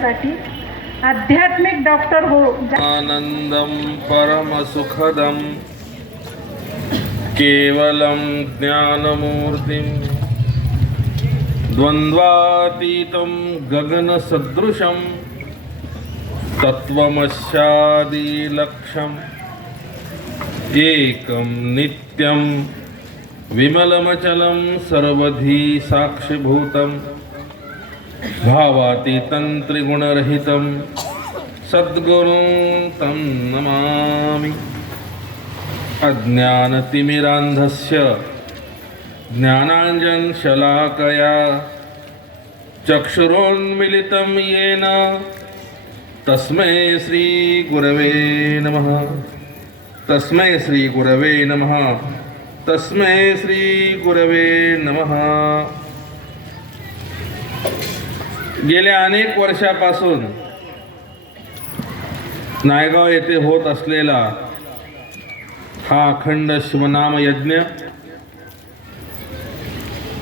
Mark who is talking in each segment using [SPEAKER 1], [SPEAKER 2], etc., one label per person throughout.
[SPEAKER 1] साठी आध्यात्मिक डॉक्टर हो आनंदम
[SPEAKER 2] आनन्दं परमसुखदं केवलं ज्ञानमूर्तिं द्वन्द्वातीतं गगनसदृशं तत्त्वमस्यादिलक्ष्यम् एकं नित्यं विमलमचलं सर्वधी साक्षिभूतम् भावातीतं त्रिगुणरहितं। सद्गुरुं तं नमामि। अज्ञानतिमिरान्धस्य ज्ञानाञ्जनशलाकया चक्षुरोन्मिलितं येन। तस्मै श्रीगुरवे नमः। तस्मै श्रीगुरवे नमः। तस्मै श्रीगुरवे नमः। गेल्या अनेक वर्षापासून नायगाव येथे होत असलेला हा अखंड शिवनाम यज्ञ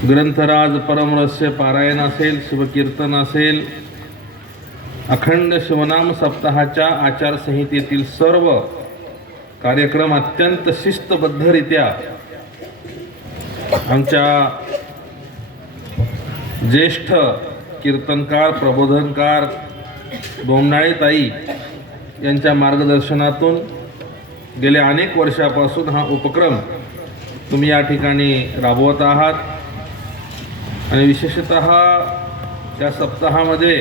[SPEAKER 2] ग्रंथराज परमरस्य पारायण असेल शिवकीर्तन असेल अखंड शिवनाम सप्ताहाच्या आचारसंहितेतील सर्व कार्यक्रम अत्यंत शिस्तबद्धरित्या आमच्या ज्येष्ठ कीर्तनकार प्रबोधनकार बोमनाळेताई यांच्या मार्गदर्शनातून गेल्या अनेक वर्षापासून हा उपक्रम तुम्ही या ठिकाणी राबवत आहात. आणि विशेषत या सप्ताहामध्ये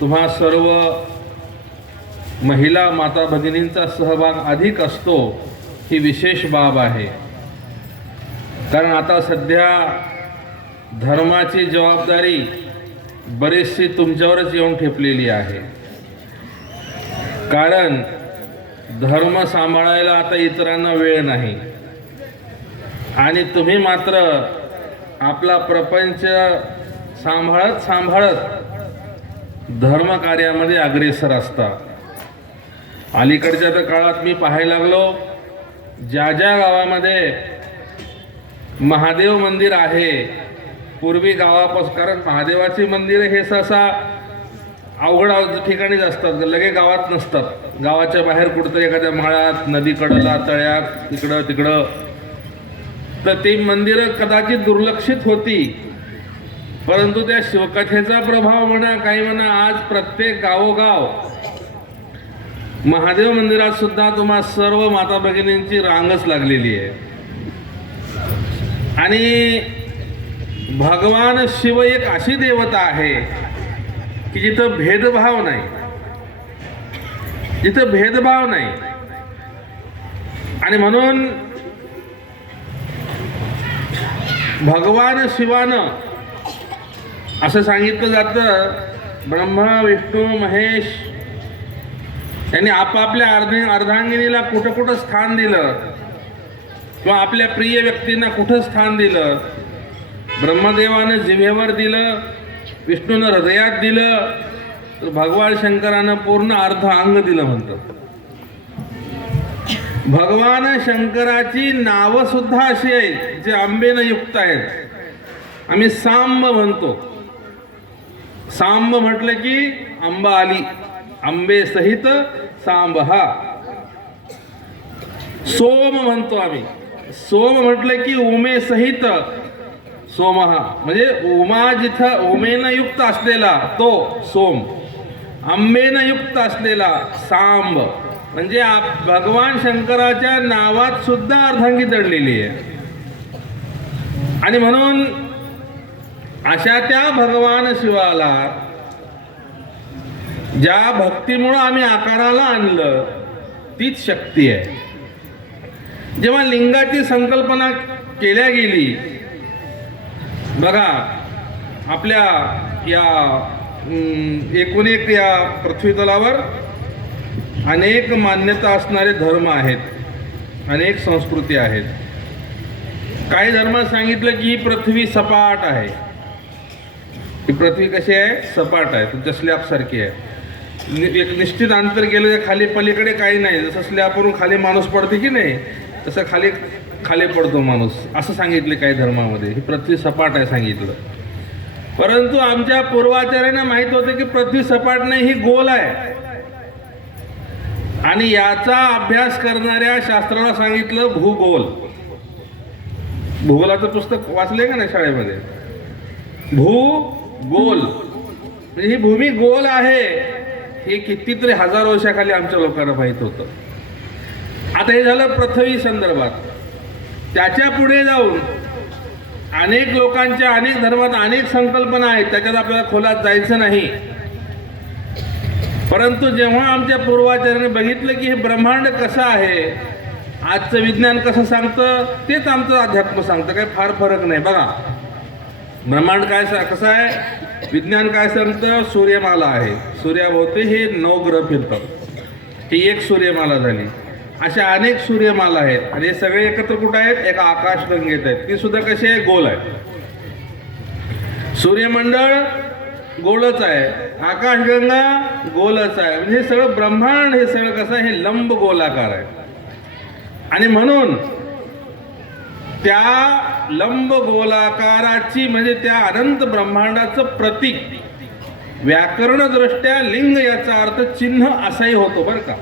[SPEAKER 2] तुम्हा सर्व महिला माता भगिनींचा सहभाग अधिक असतो ही विशेष बाब आहे. कारण आता सध्या धर्माची जबाबदारी बरीचशी तुमच्यावरच येऊन ठेपलेली आहे. कारण धर्म सांभाळायला आता इतरांना वेळ नाही. आणि तुम्ही मात्र आपला प्रपंच सांभाळत सांभाळत धर्मकार्यामध्ये अग्रेसर असता. अलीकडच्या तर काळात मी पाहायला लागलो ज्या ज्या गावामध्ये महादेव मंदिर आहे पूर्वी गावापासून कारण महादेवाची मंदिरं हे सहसा अवघड ठिकाणीच असतात लगे गावात नसतात. गावाच्या बाहेर कुठंतरी एखाद्या माळात नदीकडला तळ्यात इकडं तिकडं. तर ती मंदिरं कदाचित दुर्लक्षित होती. परंतु त्या शिवकथेचा प्रभाव म्हणा काही म्हणा आज प्रत्येक गावोगाव महादेव मंदिरात सुद्धा तुम्हा सर्व माता भगिनींची रांगच लागलेली आहे. आणि भगवान शिव एक अशी देवता आहे की जिथं भेदभाव नाही. जिथं भेदभाव नाही. आणि म्हणून भगवान शिवानं असं सांगितलं जातं ब्रह्मा विष्णू महेश यांनी आपापल्या अर्धे अर्धांगिनीला कुठं कुठं स्थान दिलं? किंवा आपल्या प्रिय व्यक्तींना कुठं स्थान दिलं? ब्रह्मदेवानं जिभेवर दिलं विष्णूनं हृदयात दिलं तर भगवान शंकरानं पूर्ण अर्ध अंग दिलं म्हणतात. भगवान शंकराची नावं सुद्धा अशी आहेत जे आंबेनं युक्त आहेत. आम्ही सांब म्हणतो. सांब म्हटलं की आंबा आली. आंबे सहित सांब हा. सोम म्हणतो आम्ही. सोम म्हटलं की उमे सहित सोमहा म्हणजे उमा जिथं उमेनं युक्त असलेला तो सोम. आंबेनं युक्त असलेला सांब. म्हणजे आप- भगवान शंकराच्या नावात सुद्धा अर्धांगी दडलेली आहे. आणि म्हणून अशा त्या भगवान शिवाला ज्या भक्तीमुळं आम्ही आकाराला आणलं तीच शक्ती आहे. जेव्हा लिंगाची संकल्पना केल्या गेली बघा आपल्या या एकूण एक या पृथ्वीतलावर अनेक मान्यता असणारे धर्म आहेत अनेक संस्कृती आहेत. काही धर्मात सांगितलं की ही पृथ्वी सपाट आहे. ही पृथ्वी कशी आहे? सपाट आहे. तुमच्या स्लॅबसारखी आहे. एक निश्चित अंतर गेलं तर खाली पलीकडे काही नाही. जसं स्लॅबवरून खाली माणूस पडते की नाही तसं खाली खाली पडतो माणूस. असं सांगितले काही धर्मामध्ये. ही पृथ्वी सपाट आहे सांगितलं. परंतु आमच्या पूर्वाचार्यांना माहीत होतं की पृथ्वी सपाट नाही ही गोल आहे. आणि याचा अभ्यास करणाऱ्या शास्त्राला सांगितलं भूगोल. भूगोलाचं पुस्तक वाचले का नाही शाळेमध्ये? भूगोल. म्हणजे ही भूमी गोल आहे. हे कितीतरी हजार वर्षाखाली आमच्या लोकांना माहीत होतं. आता हे झालं पृथ्वी संदर्भात. त्याच्या पुढे जाऊन अनेक लोकांच्या अनेक धर्मात अनेक संकल्पना आहेत त्याच्यात आपल्याला खोलात जायचं नाही. परंतु जेव्हा आमच्या पूर्वाचार्याने बघितलं की हे ब्रह्मांड कसं आहे आजचं विज्ञान कसं सांगतं तेच आमचं अध्यात्म सांगतं काही फार फरक नाही. बघा ब्रह्मांड काय कसं आहे? विज्ञान काय सांगतं? सूर्यमाला आहे. सूर्याभोवती हे नऊ ग्रह फिरतात. ही एक सूर्यमाला झाली. अशा अनेक सूर्यमाला आहेत. आणि हे सगळे एकत्र कुठं आहेत? एका आकाशगंगेत आहेत. ती सुद्धा कसे आहे गोल आहे सूर्यमंडळ गोलच आहे. आकाशगंगा गोलच आहे. म्हणजे हे सगळं ब्रह्मांड हे सगळं कसं आहे? हे लंब गोलाकार आहे. आणि म्हणून त्या लंब गोलाकाराची म्हणजे त्या अनंत ब्रह्मांडाचं प्रतीक व्याकरणदृष्ट्या लिंग याचा अर्थ चिन्ह असाही होतो बरं का.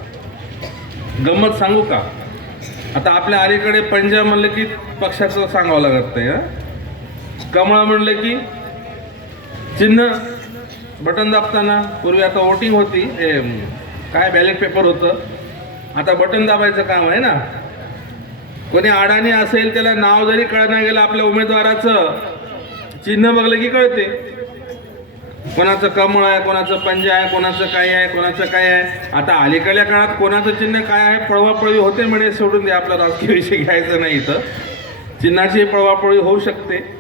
[SPEAKER 2] गंमत सांगू का? आता आपल्या अलीकडे पंजाब म्हणलं की पक्षाचं सांगावं लागत नाही हं? कमळ म्हणलं की चिन्ह बटन दाबताना पूर्वी आता वोटिंग होती हे काय बॅलेट पेपर होतं? आता बटन दाबायचं काम आहे ना? कोणी अडाणी असेल त्याला नाव जरी कळणार गेलं आपल्या उमेदवाराचं चिन्ह बघलं की कळते. कोणाचं कमळ आहे कोणाचं पंजा आहे कोणाचं काय आहे कोणाचं काय आहे. आता अलीकडल्या काळात कोणाचं चिन्ह काय आहे पळवापळवी होते म्हणे सोडून दे. आपला राजकीय विषय घ्यायचं नाही इथं. चिन्हाची पळवापळवी होऊ शकते.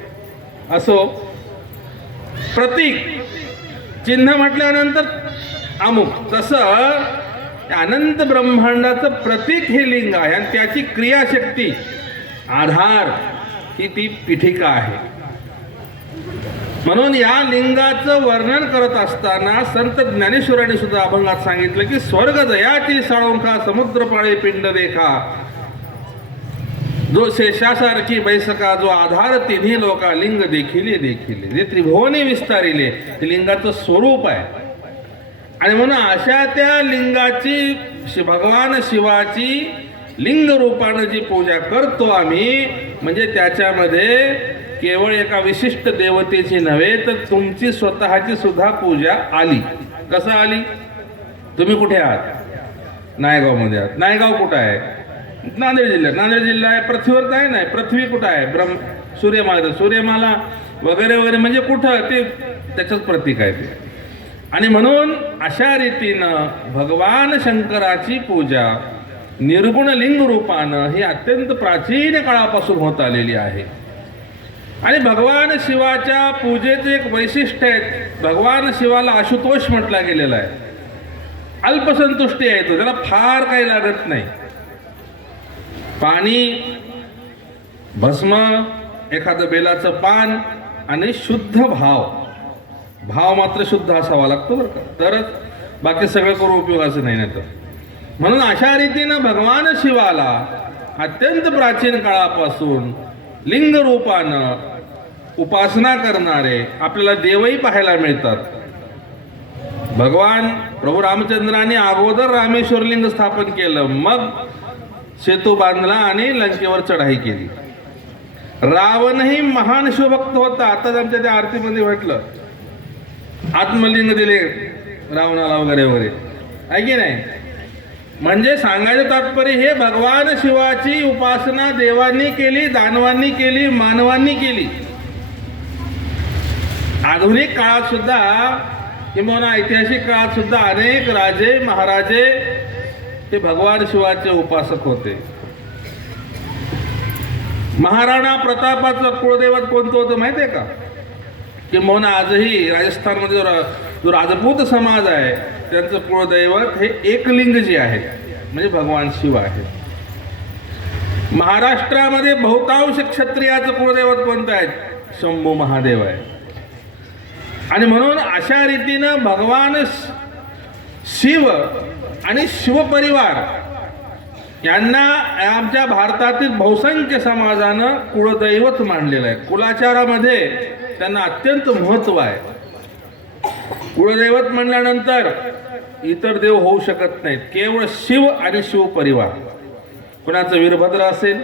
[SPEAKER 2] असो. प्रतीक. चिन्ह म्हटल्यानंतर अमुक. तसं अनंत ब्रह्मांडाचं प्रतीक हे लिंग आहे आणि त्याची क्रियाशक्ती आधार ही ती पीठिका आहे. म्हणून या लिंगाचं वर्णन करत असताना संत ज्ञानेश्वरांनी सुद्धा अभंगात सांगितलं की स्वर्ग जयाची साळोंखा समुद्र पाळे पिंड देखा. जो शेषासारखी बैसका जो आधार तिन्ही लोका लिंग देखिले देखिले. जे त्रिभुवने विस्तारिले ते लिंगाचं स्वरूप आहे. आणि म्हणून अशा त्या लिंगाची शि- भगवान शिवाची लिंग रूपानं जी पूजा करतो आम्ही म्हणजे त्याच्यामध्ये केवळ एका विशिष्ट देवतेची नव्हे तर तुमची स्वतःची सुद्धा पूजा आली. कसं आली? तुम्ही कुठे आहात? नायगावमध्ये आहात. नायगाव कुठं आहे? नांदेड जिल्ह्यात. नांदेड जिल्हा आहे पृथ्वीवर काय नाही. पृथ्वी कुठं आहे? ब्रह्म सूर्यमाला सूर्यमाला वगैरे वगैरे. म्हणजे कुठं? ते त्याचंच प्रतीक आहे ते. आणि म्हणून अशा रीतीनं भगवान शंकराची पूजा निर्गुण लिंग रूपानं ही अत्यंत प्राचीन काळापासून होत आलेली आहे. आणि भगवान शिवाच्या पूजेचं एक वैशिष्ट्य आहे भगवान शिवाला आशुतोष म्हटला गेलेला आहे. अल्पसंतुष्टी आहे तो त्याला फार काही लागत नाही. पाणी भस्म एखादं बेलाचं पान आणि शुद्ध भाव. भाव मात्र शुद्ध असावा लागतो बरं का. तरच बाकी सगळं करून उपयोगाचं नाही नाही तर. म्हणून अशा रीतीनं भगवान शिवाला अत्यंत प्राचीन काळापासून लिंग रूपानं उपासना करणारे आपल्याला देवही पाहायला मिळतात. भगवान प्रभू रामचंद्राने अगोदर रामेश्वर लिंग स्थापन केलं मग सेतू बांधला आणि लंकेवर चढाई केली. रावणही महान शिवभक्त होता. आताच आमच्या त्या आरतीमध्ये म्हटलं आत्मलिंग दिले रावणाला वगैरे वगैरे. आहे की नाही? म्हणजे सांगायचं तात्पर्य हे भगवान शिवाची उपासना देवांनी केली दानवांनी केली मानवांनी केली. आधुनिक काळात सुद्धा किंवा ऐतिहासिक काळात सुद्धा अनेक राजे महाराजे हे भगवान शिवाचे उपासक होते. महाराणा प्रतापाचं कुळदैवत कोणतं होतं माहिती आहे का? किंबहुना आजही राजस्थानमध्ये जो रा- जो राजपूत समाज आहे त्यांचं कुळदैवत हे एकलिंग जे आहे म्हणजे भगवान शिव आहे महाराष्ट्रामध्ये बहुतांश क्षत्रियाचं कुळदैवत कोणतं आहे शंभू महादेव आहे आणि म्हणून अशा रीतीनं भगवान शिव आणि शिवपरिवार यांना आमच्या भारतातील बहुसंख्य समाजानं कुळदैवत मानलेलं आहे. कुलाचारामध्ये त्यांना अत्यंत महत्त्व आहे. कुळदैवत म्हणल्यानंतर इतर देव होऊ शकत नाहीत. केवळ शिव आणि शिव परिवार. कुणाचं वीरभद्र असेल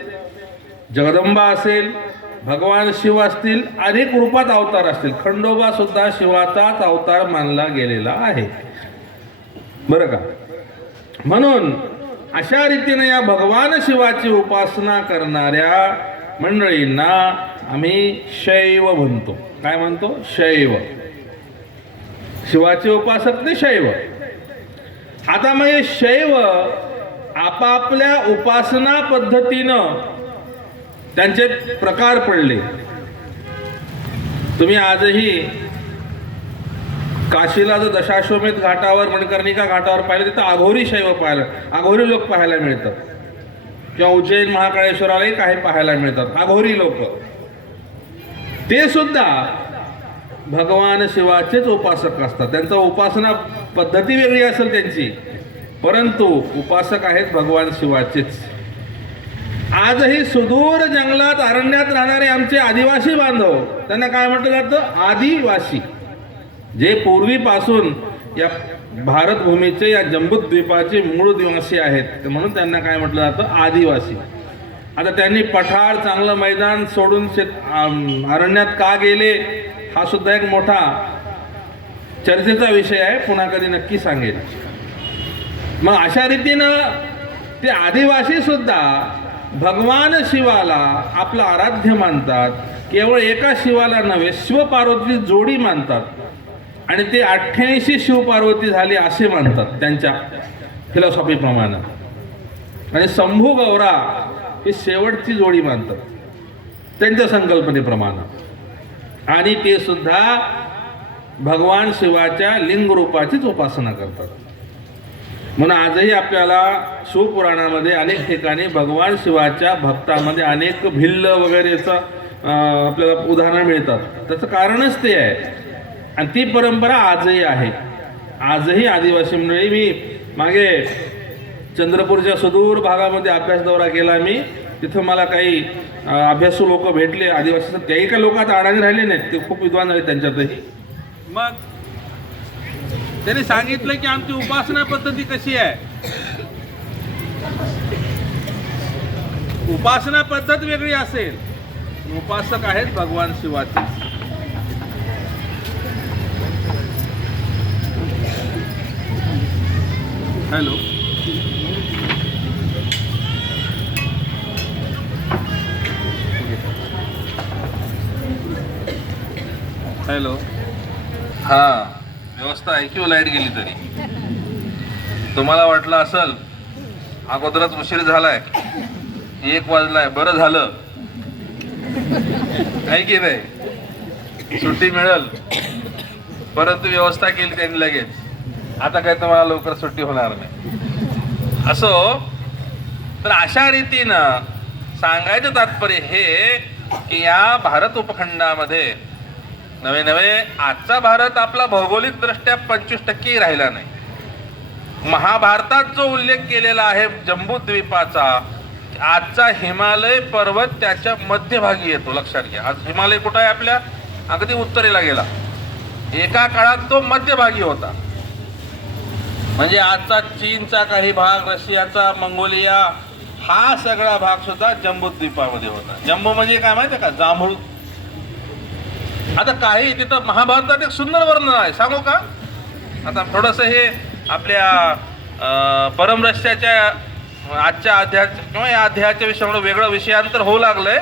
[SPEAKER 2] जगदंबा असेल भगवान शिव असतील अनेक रूपात अवतार असतील. खंडोबा सुद्धा शिवाचाच अवतार मानला गेलेला आहे. बरं का? म्हणून अशा रीतीने या भगवान शिवाची उपासना करणाऱ्या मंडळींना आम्ही शैव म्हणतो. काय म्हणतो? शैव. शिवाचे उपासक ते शैव. आता म्हणजे शैव आपापल्या उपासना पद्धतीनं त्यांचे प्रकार पडले. तुम्ही आजही काशीला जो दशाश्वमेध घाटावर मणकर्णिका घाटावर पाहिलं तिथं आघोरी शैव पाहिलं आघोरी लोक पाहायला मिळतात. किंवा उज्जैन महाकाळेश्वरालाही काही पाहायला मिळतात. आघोरी लोक. ते सुद्धा भगवान शिवाचेच उपासक असतात. त्यांचा उपासना पद्धती वेगळी असेल त्यांची. परंतु उपासक आहेत भगवान शिवाचेच. आजही सुदूर जंगलात अरण्यात राहणारे आमचे आदिवासी बांधव त्यांना काय म्हटलं जातं? आदिवासी. जे पूर्वीपासून या भारतभूमीचे या जम्बूद्वीपाचे मूळ निवासी आहेत म्हणून त्यांना काय म्हटलं जातं? आदिवासी. आता त्यांनी पठार चांगलं मैदान सोडून शेत अरण्यात का गेले? हा सुद्धा एक मोठा चर्चेचा विषय आहे. पुन्हा कधी नक्की सांगेल मग अशा रीतीनं ते आदिवासी सुद्धा भगवान शिवाला आपलं आराध्य मानतात. केवळ एका शिवाला नव्हे शिवपार्वती जोडी मानतात. आणि ते अठ्ठ्याऐंशी शिवपार्वती झाली असे मानतात त्यांच्या फिलॉसॉफीप्रमाणे आणि शंभू गौरा ही शेवटची जोडी मानतात. त्यांच्या संकल्पनेप्रमाणे. आणि ते सुद्धा भगवान शिवाच्या लिंग रूपाचीच उपासना करतात. म्हणून आजही आपल्याला शिवपुराणामध्ये अनेक ठिकाणी भगवान शिवाच्या भक्तामध्ये अनेक भिल्ल वगैरेचं आपल्याला उदाहरणं मिळतात. त्याचं कारणच ते आहे. आणि ती परंपरा आजही आहे. आजही आदिवासी मंडळी मी मागे चंद्रपूरच्या सुदूर भागामध्ये अभ्यास दौरा केला मी. तिथं मला काही अभ्यासू लोक भेटले आदिवासी त्याही काही लोक आता अडाणी राहिले नाहीत. ते खूप विद्वान झाले त्यांच्यातही. मग त्यांनी सांगितलं की आमची उपासना पद्धती कशी आहे? उपासना पद्धत वेगळी असेल उपासक आहेत भगवान शिवाचे हॅलो. हॅलो. हा व्यवस्था आहे किंवा लाइट गेली तरी? तुम्हाला वाटलं असल अगोदरच उशीर झालाय. एक वाजलाय बरं झालं. नाही की नाही? सुट्टी मिळेल. परंतु व्यवस्था केली त्यांनी लगेच. आता काय तुम्हाला लवकर सुट्टी होणार नाही. असो तर अशा रीतीनं सांगायचं तात्पर्य हे की या भारत उपखंडामध्ये नवे नवे आजचा भारत आपला भौगोलिक दृष्ट्या पंचवीस टक्के राहिला नाही. महाभारतात जो उल्लेख केलेला आहे जम्बूद्वीपाचा आजचा हिमालय पर्वत त्याच्या मध्यभागी येतो लक्षात घ्या. आज हिमालय कुठं आहे आपल्या? अगदी उत्तरेला गेला. एका काळात तो मध्यभागी होता. म्हणजे आजचा चीनचा काही भाग रशियाचा मंगोलिया हा सगळा भाग सुद्धा जम्बूद्वीपामध्ये होता. जम्बू म्हणजे काय माहिती आहे का? जांभूळ आता काही तिथं महाभारतात एक सुंदर वर्णन आहे. सांगू का? आता थोडंसं हे आपल्या परमरस्याच्या आजच्या अध्याय किंवा या अध्यायाच्या विषयामुळे वेगळं विषयांतर होऊ लागलंय.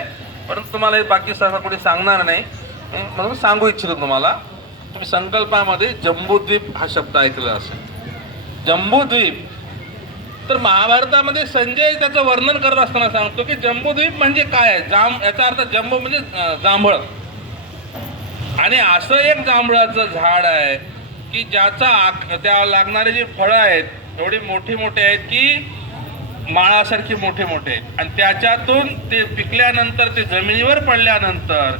[SPEAKER 2] परंतु तुम्हाला हे बाकी सहसा कोणी सांगणार नाही. म्हणून सांगू इच्छितो तुम्हाला. तुम्ही संकल्पामध्ये जम्बूद्वीप हा शब्द ऐकला असेल. जम्बूद्वीप. तर महाभारतामध्ये संजय त्याचं वर्णन करत असताना सांगतो की जम्बूद्वीप म्हणजे काय? आहे जांब याचा अर्थ जम्बू म्हणजे जांभळ. आणि असं एक जांभळाचं झाड आहे की ज्याचा आक त्या लागणारे जी फळं आहेत एवढी मोठी मोठी आहेत की माळासारखी मोठे मोठे आहेत. आणि त्याच्यातून ते पिकल्यानंतर ते जमिनीवर पडल्यानंतर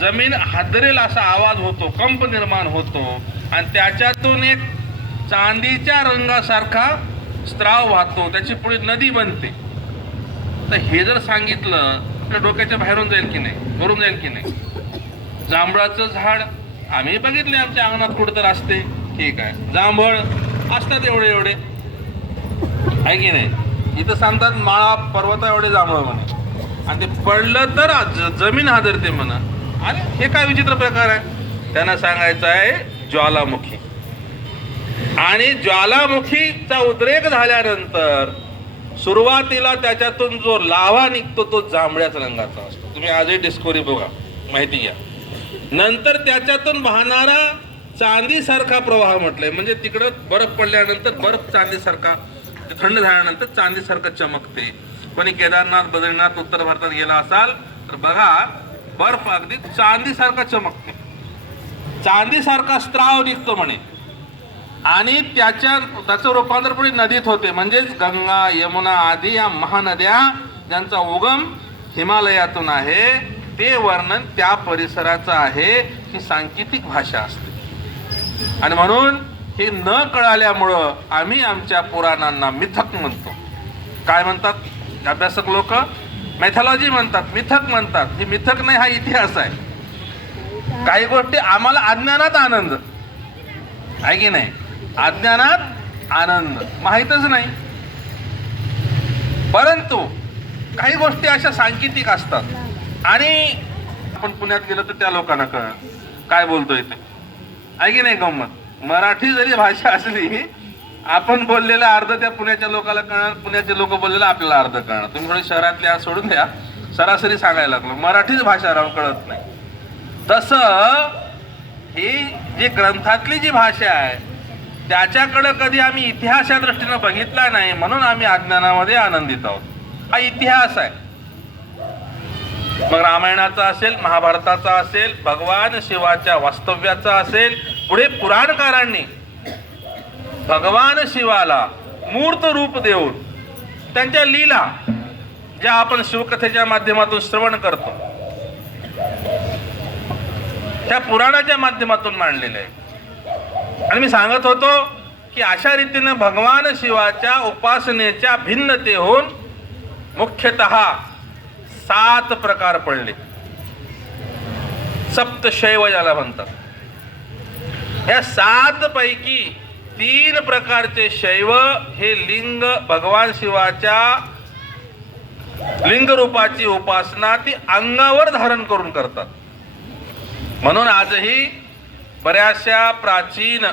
[SPEAKER 2] जमीन हादरेल असा आवाज होतो कंप निर्माण होतो. आणि त्याच्यातून एक चांदीच्या रंगासारखा स्त्राव वाहतो त्याची पुढे नदी बनते. तर हे जर सांगितलं तर डोक्याच्या बाहेरून जाईल की नाही? भरून जाईल की नाही? जांभळाचं झाड आम्ही बघितले आमच्या अंगणात कुठं तर असते. ठीक आहे. जांभळ असतात एवढे एवढे. आहे की नाही? इथं सांगतात माळा पर्वता एवढे जांभळ म्हणे. आणि ते पडलं तर ज- जमीन हादरते म्हणा. अरे हे काय विचित्र प्रकार आहे? त्यांना सांगायचं आहे ज्वालामुखी. आणि ज्वालामुखीचा उद्रेक झाल्यानंतर सुरुवातीला त्याच्यातून जो लावा निघतो तो जांभळ्याच रंगाचा असतो. तुम्ही आजही डिस्कवरी बघा. माहिती घ्या. नंतर त्याच्यातून वाहणारा चांदीसारखा प्रवाह म्हटलंय. म्हणजे तिकडं बर्फ पडल्यानंतर बर्फ चांदीसारखा थंड झाल्यानंतर चांदीसारखं चमकते. कोणी केदारनाथ बद्रीनाथ उत्तर भारतात गेला असाल तर बघा बर्फ अगदी चांदीसारखा चमकते. चांदीसारखा स्त्राव निघतो म्हणे. आणि त्याच्या त्याचं रूपांतर पुढे नदीत होते. म्हणजेच गंगा यमुना आदी या महानद्या ज्यांचा उगम हिमालयातून आहे. ते वर्णन त्या परिसराचं आहे ही सांकेतिक भाषा असते. आणि म्हणून हे न कळाल्यामुळं आम्ही आमच्या पुराणांना मिथक म्हणतो. काय म्हणतात? अभ्यासक लोक? मॅथॉलॉजी म्हणतात मिथक म्हणतात. हे मिथक नाही हा इतिहास आहे. काही गोष्टी आम्हाला अज्ञानात आनंद. आहे की नाही? अज्ञानात आनंद. माहीतच नाही. परंतु काही गोष्टी अशा सांकेतिक असतात. आणि आपण पुण्यात गेलो तर त्या लोकांना कळ काय बोलतोय ते? आहे की नाही गंमत? मराठी जरी भाषा असली आपण बोललेलं अर्ध त्या पुण्याच्या लोकाला कळणार पुण्याचे लोक बोललेलं आपल्याला अर्ध कळणार. तुम्ही थोडी शहरातले आज सोडून द्या. सरासरी सांगायला लागलो. मराठीच भाषा राव कळत नाही. तसं ही जी ग्रंथातली जी भाषा आहे त्याच्याकडं कधी आम्ही इतिहासाच्या दृष्टीनं बघितला नाही म्हणून आम्ही अज्ञानामध्ये आनंदित आहोत. हा इतिहास आहे. मग रामायणाचा असेल महाभारताचा असेल भगवान शिवाच्या वास्तव्याचा असेल पुढे पुराणकारांनी भगवान शिवाला मूर्त रूप देऊन त्यांच्या लीला ज्या आपण शिवकथेच्या माध्यमातून श्रवण करतो त्या पुराणाच्या माध्यमातून मांडलेलं आहे आणि मी सांगत होतो की अशा रीतीनं भगवान शिवाच्या उपासनेच्या भिन्नतेहून मुख्यतः सात प्रकार पडले. सप्तशैव ज्याला म्हणतात. या सात पैकी तीन प्रकारचे शैव हे लिंग भगवान शिवाच्या लिंग रूपाची उपासना ती अंगावर धारण करून करतात. म्हणून आजही बऱ्याचशा प्राचीन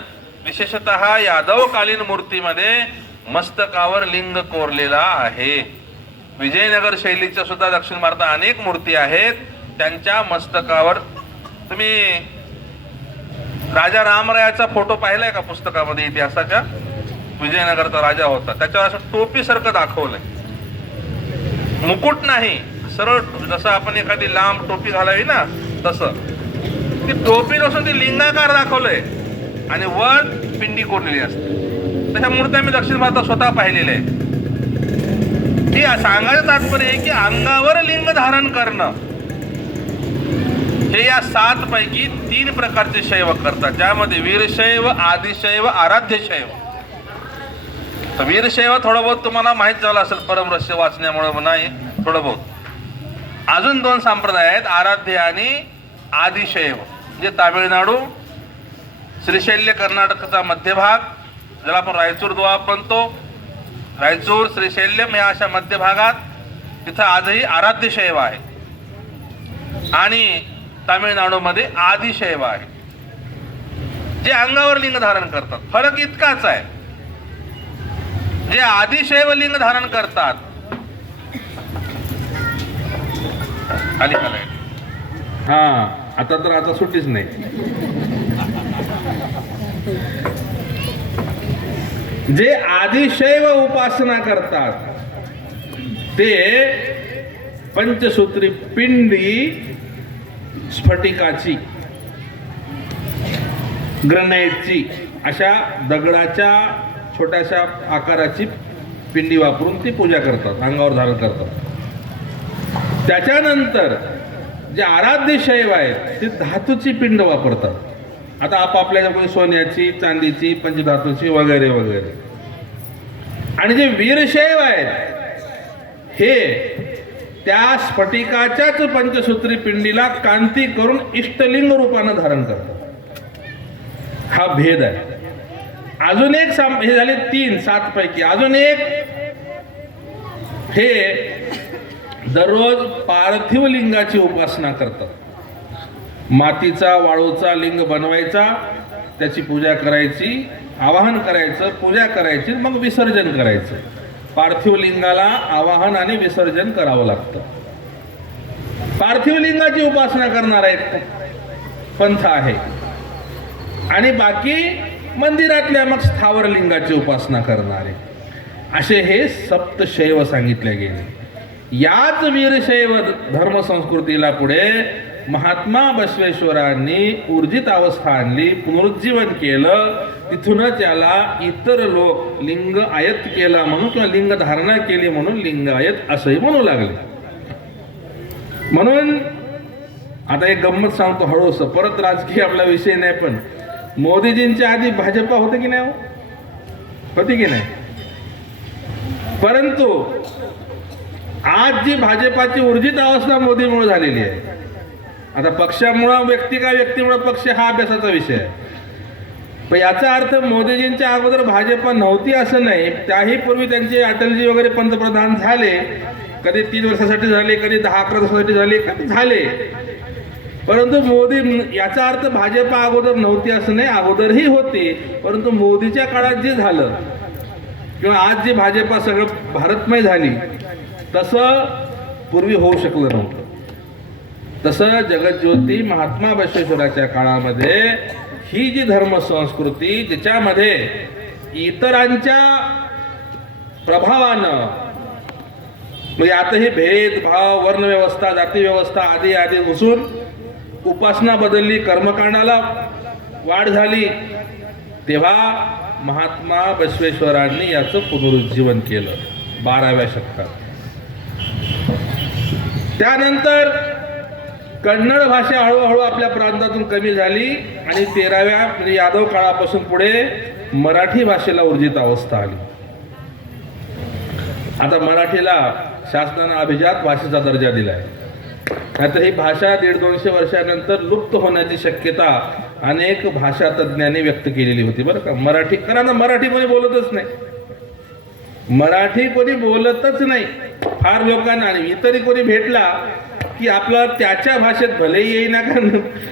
[SPEAKER 2] विशेषत यादवकालीन मूर्तीमध्ये मस्तकावर लिंग कोरलेला आहे. विजयनगर शैलीच्या सुद्धा दक्षिण भारतात अनेक मूर्ती आहेत. त्यांच्या मस्तकावर तुम्ही राजा रामरायाचा फोटो पाहिलाय का पुस्तकामध्ये इतिहासाच्या? विजयनगरचा राजा होता. त्याच्यावर असं टोपीसारखं दाखवलंय. मुकुट नाही. सरळ जसं आपण एखादी लांब टोपी घालावी ना तसं. ती टोपी नसून ती लिंगाकार दाखवलंय. आणि वर पिंडी कोरलेली असते. तशा मूर्त्या मी दक्षिण भारतात स्वतः पाहिलेल्या आहेत. ती सांगायचं तात्पर्य आहे की अंगावर लिंग धारण करणं हे या सात पैकी तीन प्रकारचे शैव करतात. ज्यामध्ये वीरशैव आदिशैव आराध्यशैव. तर वीरशैव थोडं बहुत तुम्हाला माहीत झालं असेल परमरस्य वाचण्यामुळे नाही थोडं बहुत. अजून दोन संप्रदाय आहेत आराध्य आणि आदिशैव. जे तामिळनाडू श्रीशैल्य कर्नाटकचा मध्यभाग ज्याला आपण रायचूर दुवा म्हणतो. रायचूर श्रीशैल्यम या अशा मध्य भागात तिथं आजही आराध्य शैव आहे. आणि तामिळनाडूमध्ये आदिशैव आहे. जे अंगावर लिंग धारण करतात. फरक इतकाच आहे. जे आदिशैव लिंग धारण करतात. हा आता तर आता सुट्टीच नाही. जे आदिशैव उपासना करतात ते पंचसूत्री पिंडी स्फटिकाची ग्रनाईटची अशा दगडाच्या छोट्याशा आकाराची पिंडी वापरून ती पूजा करतात अंगावर धारण करतात. त्याच्यानंतर जे आराध्य शैव आहेत ते धातूची पिंड वापरतात. आता आपापल्या कोणी सोन्याची चांदीची पंचधातूची वगैरे वगैरे. आणि जे वीरशैव आहेत हे त्या स्फटिकाच्याच पंचसूत्री पिंडीला कांती करून इष्टलिंग रूपानं धारण करतात. हा भेद आहे. अजून एक साम हे झाले तीन सात पैकी. अजून एक हे दररोज पार्थिव लिंगाची उपासना करतात. मातीचा वाळूचा लिंग बनवायचा त्याची पूजा करायची आवाहन करायचं पूजा करायची मग विसर्जन करायचं. पार्थिव लिंगाला आवाहन आणि विसर्जन करावं लागतं. पार्थिव लिंगाची उपासना करणारा एक पंथ आहे. आणि बाकी मंदिरातल्या मग स्थावर लिंगाची उपासना करणारे असे हे सप्तशैव सांगितले गेले. याच वीरशैव धर्म संस्कृतीला पुढे महात्मा बसवेश्वरांनी ऊर्जित अवस्था आणली पुनरुज्जीवन केलं. तिथूनच याला इतर लोक लिंग आयत केला म्हणून किंवा लिंग धारणा केली म्हणून लिंग आयत असंही म्हणू लागले. म्हणून आता एक गंमत सांगतो हळूस परत राजकीय आपला विषय नाही पण मोदीजींच्या आधी भाजपा होते की नाही हो? होती की नाही? परंतु आज जी भाजपाची ऊर्जित अवस्था मोदीमुळे झालेली आहे आता पक्षामुळं व्यक्ती का व्यक्तीमुळं पक्ष हा अभ्यासाचा विषय आहे. पण याचा अर्थ मोदीजींच्या अगोदर भाजप नव्हती असं नाही त्याही पूर्वी त्यांचे अटलजी वगैरे पंतप्रधान झाले. कधी तीन वर्षासाठी झाले कधी दहा अकरा वर्षासाठी झाले कधी झाले. परंतु मोदी याचा अर्थ भाजपा अगोदर नव्हती असं नाही अगोदरही होती. परंतु मोदीच्या काळात जे झालं किंवा आज जे भाजपा सगळं भारतमय झाली तसं पूर्वी होऊ शकलं नव्हतं. तसं जगज्योती महात्मा बसवेश्वराच्या काळामध्ये ही जी धर्म संस्कृती ज्याच्यामध्ये इतरांच्या प्रभावानं म्हणजे आताही भेदभाव वर्णव्यवस्था जातीव्यवस्था आदी आदी घुसून उपासना बदलली कर्मकांडाला वाढ झाली तेव्हा महात्मा बसवेश्वरांनी याचं पुनरुज्जीवन केलं बाराव्या शतकात. त्यानंतर कन्नड भाषा हळूहळू आपल्या प्रांतातून कमी झाली आणि तेराव्या म्हणजे यादव काळापासून पुढे मराठी भाषेला ऊर्जित अवस्था आली. आता मराठीला शासनानं अभिजात भाषेचा दर्जा दिलाय. नाहीतर ही भाषा दीड दोनशे वर्षानंतर लुप्त होण्याची शक्यता अनेक भाषा तज्ज्ञांनी व्यक्त केलेली होती बरं का. मराठी कारण मराठी कोणी बोलतच नाही. मराठी कोणी बोलतच नाही. फार लोकांना आणि इतरही कोणी भेटला की आपला त्याच्या भाषेत भलेही येईना कारण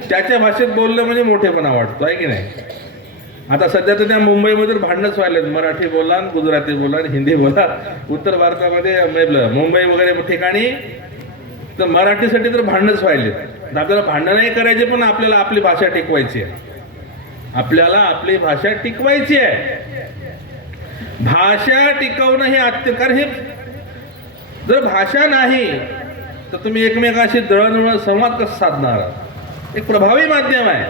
[SPEAKER 2] त्याच्या भाषेत बोलणं म्हणजे मोठेपणा वाटतो आहे की नाही? आता सध्या तर त्या मुंबईमध्ये भांडणच व्हायलेत. मराठी बोला गुजराती बोला हिंदी बोला. उत्तर भारतामध्ये म्हणजे मुंबई वगैरे ठिकाणी तर मराठीसाठी तर भांडणच व्हायलेत. आपल्याला भांडण नाही करायचे पण आपल्याला आपली भाषा टिकवायची आहे. आपल्याला आपली भाषा टिकवायची आहे. भाषा टिकवणं हे अत्य कारण हे जर भाषा नाही तर तुम्ही एकमेकाशी दळणवळण संवाद कसं साधणार आहात? एक प्रभावी माध्यम आहे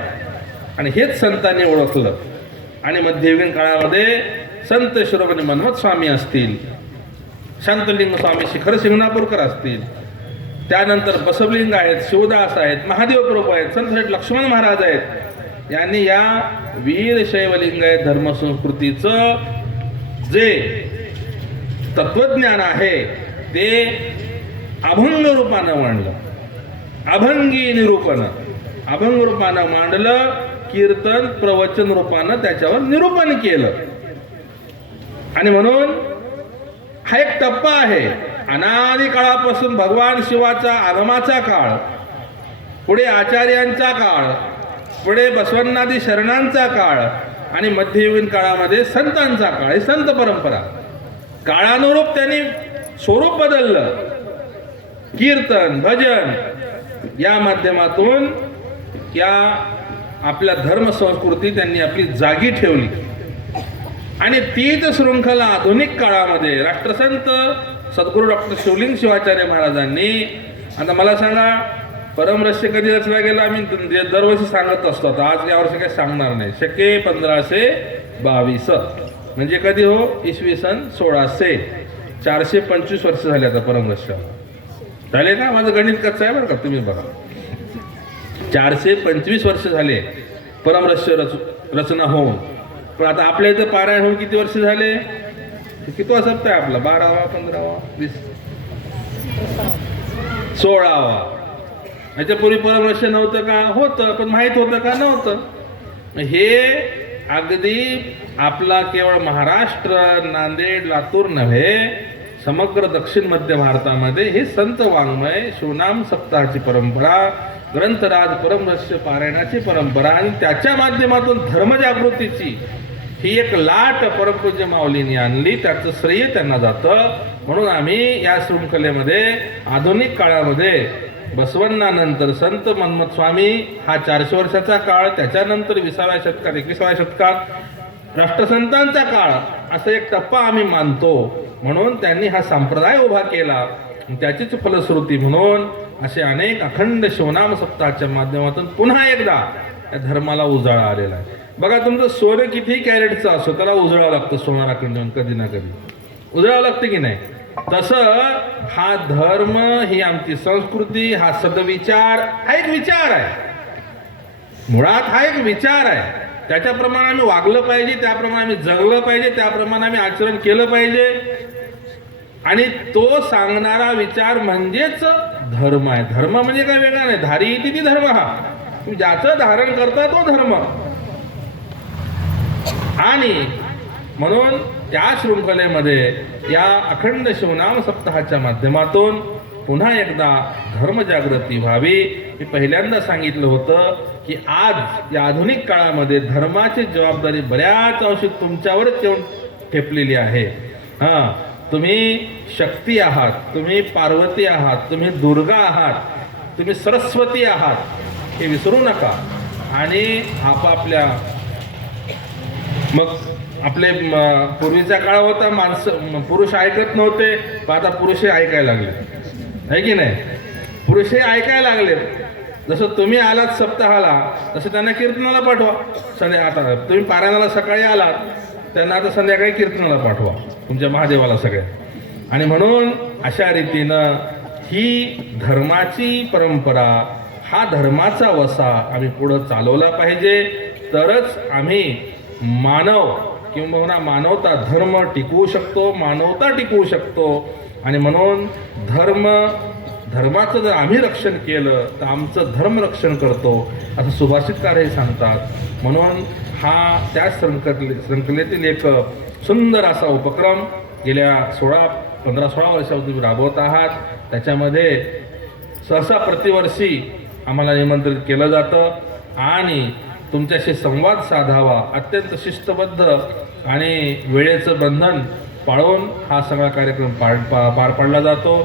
[SPEAKER 2] आणि हेच संतांनी ओळखलं आणि मध्ययुगीन काळामध्ये संत शिरोमणी मनमत स्वामी असतील शांतलिंग स्वामी शिखर सिंगणापूरकर असतील त्यानंतर बसवलिंग आहेत शिवदास आहेत महादेव प्रभू आहेत संत श्री लक्ष्मण महाराज आहेत यांनी या वीर शैवलिंगायत धर्मसंस्कृतीचं जे तत्वज्ञान आहे ते अभंग रूपानं मांडलं. अभंगी निरूपण अभंग रूपानं मांडलं कीर्तन प्रवचन रूपानं त्याच्यावर निरूपण केलं. आणि म्हणून हा एक टप्पा आहे. अनादि काळापासून भगवान शिवाचा आगमाचा काळ पुढे आचार्यांचा काळ पुढे बसवन्नादी शरणांचा काळ आणि मध्ययुगीन काळामध्ये संतांचा काळ ही संत परंपरा. काळानुरूप त्यांनी स्वरूप बदललं. कीर्तन भजन या माध्यमातून या आपल्या धर्म संस्कृती त्यांनी आपली जागी ठेवली. आणि तीच शृंखला आधुनिक काळामध्ये राष्ट्रसंत सद्गुरू डॉक्टर शिवलिंग शिवाचार्य महाराजांनी आता मला सांगा परमरस्य कधी रचला गेला? आम्ही दरवर्षी सांगत असतो आता आज यावर्षी काही सांगणार नाही. शके पंधराशे बावीस. म्हणजे कधी हो? इसवी सन सोळाशे. चारशे पंचवीस वर्ष झाले आता परमदर्शनाला झाले का माझं गणित कच्चं आहे बरं का? तुम्ही बघा. चारशे पंचवीस वर्ष झाले परमरस्य रच रचना होऊन. पण आता आपल्या इथं पारायण होऊन किती वर्ष झाले? कितवा सप्ताह आहे आपला? बारावा पंधरावा वीस? सोळावा. याच्यापूर्वी परमरश्य नव्हतं का? होतं पण माहीत होतं का? नव्हतं. हे अगदी आपला केवळ महाराष्ट्र नांदेड लातूर नव्हे समग्र दक्षिण मध्य भारतामध्ये हे संत वाङ्मय शिवनाम सप्ताहाची परंपरा ग्रंथराज परमरस्य पारायणाची परंपरा आणि त्याच्या माध्यमातून धर्मजागृतीची ही एक लाट परमपूज्य माऊलींनी आणली. त्याचं श्रेय त्यांना जातं. म्हणून आम्ही या शृंखलेमध्ये आधुनिक काळामध्ये बसवण्णानंतर संत मनमत स्वामी हा चारशे वर्षाचा काळ त्याच्यानंतर विसाव्या शतकात एकविसाव्या शतकात राष्ट्रसंतांचा काळ असा एक टप्पा आम्ही मानतो. म्हणून त्यांनी हा संप्रदाय उभा केला. त्याचीच फलश्रुती म्हणून असे अनेक अखंड शिवनाम सप्ताहाच्या माध्यमातून पुन्हा एकदा या धर्माला उजाळा आलेला आहे. बघा तुमचं सोनं किती कॅरेटचं असो त्याला उजळावं लागतं सोनाराखंड कधी ना कधी. उजळावं लागतं की नाही? तसं हा धर्म ही आमची संस्कृती हा सदविचार हा एक विचार आहे. मुळात हा एक विचार आहे. त्याच्याप्रमाणे आम्ही वागलं पाहिजे त्याप्रमाणे आम्ही जगलं पाहिजे त्याप्रमाणे आम्ही आचरण केलं पाहिजे. आणि तो सांगणारा विचार म्हणजेच धर्म आहे. धर्म म्हणजे काय वेगळा नाही. धारी इति ती धर्म हा. तुम्ही ज्याचं धारण करता तो धर्म. आणि म्हणून त्या शृंखलेमध्ये या अखंड शिवनाम सप्ताहाच्या माध्यमातून पुन्हा एकदा धर्मजागृती व्हावी. मी पहिल्यांदा सांगितलं होतं की आज या आधुनिक काळामध्ये धर्माची जबाबदारी बऱ्याच अंशी तुमच्यावरच येऊन ठेपलेली आहे. हां तुम्ही शक्ती आहात तुम्ही पार्वती आहात तुम्ही दुर्गा आहात तुम्ही सरस्वती आहात हे विसरू नका. आणि आपापल्या मग आपले पूर्वीचा काळ होता माणसं पुरुष ऐकत नव्हते पण आता पुरुषही ऐकायला लागले. आहे की नाही? पुरुषही ऐकायला लागले. जसं तुम्ही आलात सप्ताहाला तसं त्यांना कीर्तनाला पाठवा. संध्या आता तुम्ही पारायणाला सकाळी आलात त्यांना आता संध्याकाळी कीर्तनाला पाठवा तुमच्या महादेवाला सगळ्या. आणि म्हणून अशा रीतीनं ही धर्माची परंपरा हा धर्माचा वसा आम्ही पुढं चालवला पाहिजे. तरच आम्ही मानव किंबहुना मानवता धर्म टिकवू शकतो मानवता टिकवू शकतो. आणि म्हणून धर्म धर्माचं जर आम्ही रक्षण केलं तर आमचं धर्म रक्षण करतो असं सुभाषितकार हे सांगतात. म्हणून हा त्या शृंखले संकलेतील एक सुंदर असा उपक्रम गेल्या सोळा पंधरा सोळा वर्षापासून तुम्ही राबवत आहात. त्याच्यामध्ये सहसा प्रतिवर्षी आम्हाला निमंत्रित केलं जातं. आणि तुमच्याशी संवाद साधावा अत्यंत शिस्तबद्ध आणि वेळेचं बंधन पाळून हा सगळा कार्यक्रम पार पा पार पाडला जातो.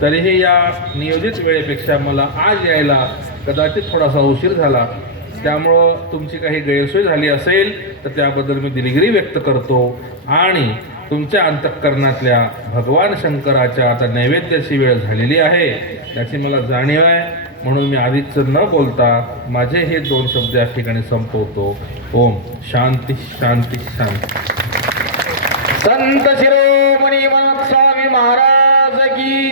[SPEAKER 2] तरीही या नियोजित वेळेपेक्षा मला आज यायला कदाचित थोडासा उशीर झाला. त्यामुळं तुमची काही गैरसोय झाली असेल तर त्याबद्दल मी दिलगिरी व्यक्त करतो. आणि तुमच्या अंतःकरणातल्या भगवान शंकराच्या आता नैवेद्याची वेळ झालेली आहे याची मला जाणीव आहे. म्हणून मी आधीच न बोलता माझे हे दोन शब्द या ठिकाणी संपवतो. ओम. शांती शांती शांती.
[SPEAKER 3] संत शिरोमणी महाराज.